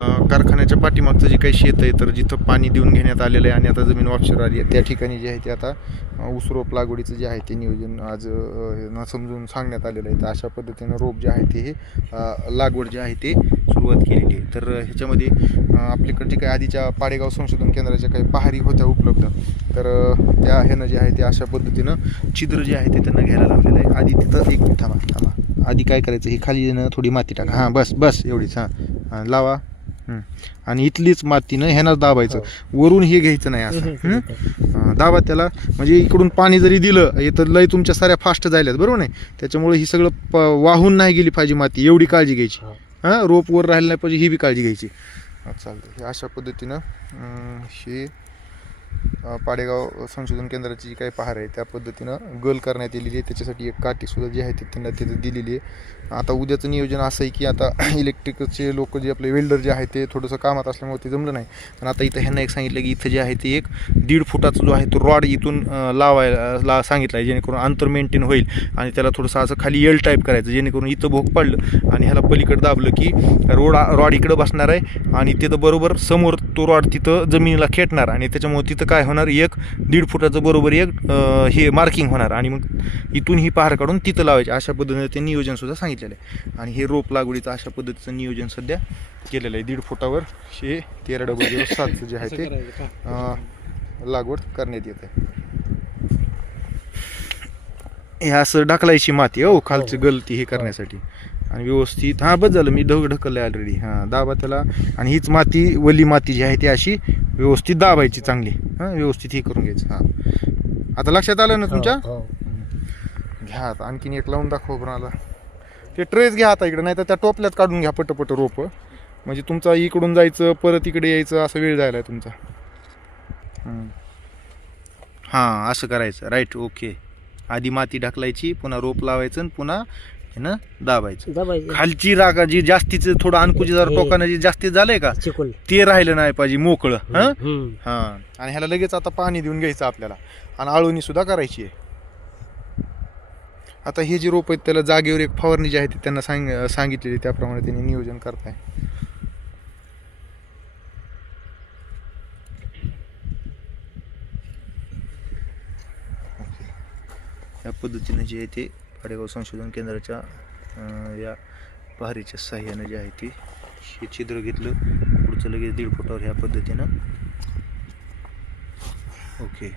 कारखान्याच्या पाठीमागचं जे काही शेत आहे तर जिथं पाणी देऊन घेण्यात आलेलं आहे आणि आता जमीन वापशीवर आली आहे त्या ठिकाणी जे आहे ते आता उसरोप रोप लागवडीचं जे आहे ते नियोजन आज समजून सांगण्यात आलेलं आहे. तर अशा पद्धतीनं रोप जे आहे ते हे लागवड जे आहे ते सुरुवात केलेली आहे. तर ह्याच्यामध्ये आपल्याकडे जे काही आधीच्या पाडेगाव संशोधन केंद्राच्या काही पहारी होत्या उपलब्ध तर त्या ह्यानं जे आहे ते अशा पद्धतीनं छिद्र जे आहे ते त्यांना घ्यायला लावलेलं आहे. आधी तिथं एक थांबा थांबा. आधी काय करायचं हे खाली थोडी माती टाका. हां बस बस एवढीच हां. हां लावा. हं. आणि इथलीच मातीनं ह्यानंच दाबायचं. वरून हे घ्यायचं नाही असं. हं? हां, दाबा त्याला. म्हणजे इकडून पाणी जरी दिलं हे तर लय तुमच्या साऱ्या फास्ट जायल्यात बरोबर नाही? त्याच्यामुळे ही सगळं प वाहून नाही गेली पाहिजे माती. एवढी काळजी घ्यायची. हा. हां रोप वर राहिलं नाही पाहिजे ही बी काळजी घ्यायची. हां, चालतं हे अशा पद्धतीनं अं, हे पाडेगाव संशोधन केंद्राची जी काही पहार आहे त्या पद्धतीनं गल करण्यात येलेली आहे. त्याच्यासाठी एक काठीसुद्धा जी आहे ती त्यांना तिथं दिलेली आहे. आता उद्याचं नियोजन असं आहे की आता इलेक्ट्रिकचे लोक जे आपले वेल्डर जे आहे ते थोडंसं कामात असल्यामुळे ते जमलं नाही. पण आता इथं ह्यांना एक सांगितलं की इथं जे आहे ते एक दीड फुटाचा जो आहे तो रॉड इथून लावायला ला सांगितला आहे जेणेकरून अंतर मेंटेन होईल. आणि त्याला थोडंसं असं खाली एल टाईप करायचं जेणेकरून इथं भोग पडलं आणि ह्याला पलीकडे दाबलं की रोड रॉड इकडं बसणार आहे. आणि तिथं बरोबर समोर तो रॉड तिथं जमिनीला खेटणार आणि त्याच्यामुळे तिथं काय होणार एक दीड फुटाचं बरोबर एक हे मार्किंग होणार. आणि मग इथून ही पहार काढून तिथं लावायचे. अशा पद्धतीने ते नियोजनसुद्धा सांगितलेलं आहे. आणि हे रोप लागवडीचं अशा पद्धतीचं नियोजन सध्या केलेलं आहे. दीड फुटावर हे तेरा डबल झिरो सातचं जे आहे ते लागवड करण्यात येते हे असं ढकलायची माती हो खालची गलती हे. करण्यासाठी. आणि व्यवस्थित. हां बस झालं. मी ढग ढकललं ऑलरेडी हां दाबा त्याला. आणि हीच माती वली माती जी आहे ती अशी व्यवस्थित दाबायची चांगली. हां व्यवस्थित हे करून घ्यायचं. हां. आता लक्षात आलं ना तुमच्या? हो, हो. घ्या आता. आणखीन एक लावून दाखव कोणाला ते ट्रेस घ्या आता इकडे. नाही तर त्या टोपल्यात काढून घ्या पटपट रोप. म्हणजे तुमचा इकडून जायचं परत इकडे यायचं असं वेळ जायला आहे तुमचा. हां असं करायचं. राईट ओके आधी माती ढकलायची पुन्हा रोप लावायचं आणि पुन्हा आहे ना? दाबायचं. दाबायचं. खालची रागा जी जास्तीचं थोडं अणकुची जर हे. टोकानं जे जास्तीत झालंय का? चिकोल. ते राहिलं नाही पाहिजे मोकळं हां? हम्म. हां. आणि ह्याला लगेच आता पाणी देऊन घ्यायचं आपल्याला. आणि आळवणी सुद्धा करायची आहे. आता हे जे रोप आहेत त्याला जागेवर एक फवारणी जी आहे ती त्यांना सांग सांगितलेली त्याप्रमाणे त्यांनी नियोजन करताय. या पद्धतीने जे आहे ते पाडेगाव संशोधन केंद्राच्या या पहारीच्या सहाय्यानं जे आहे ती हे छिद्र घेतलं. पुढचं लगेच दीड फुटावर ह्या पद्धतीनं. ओके.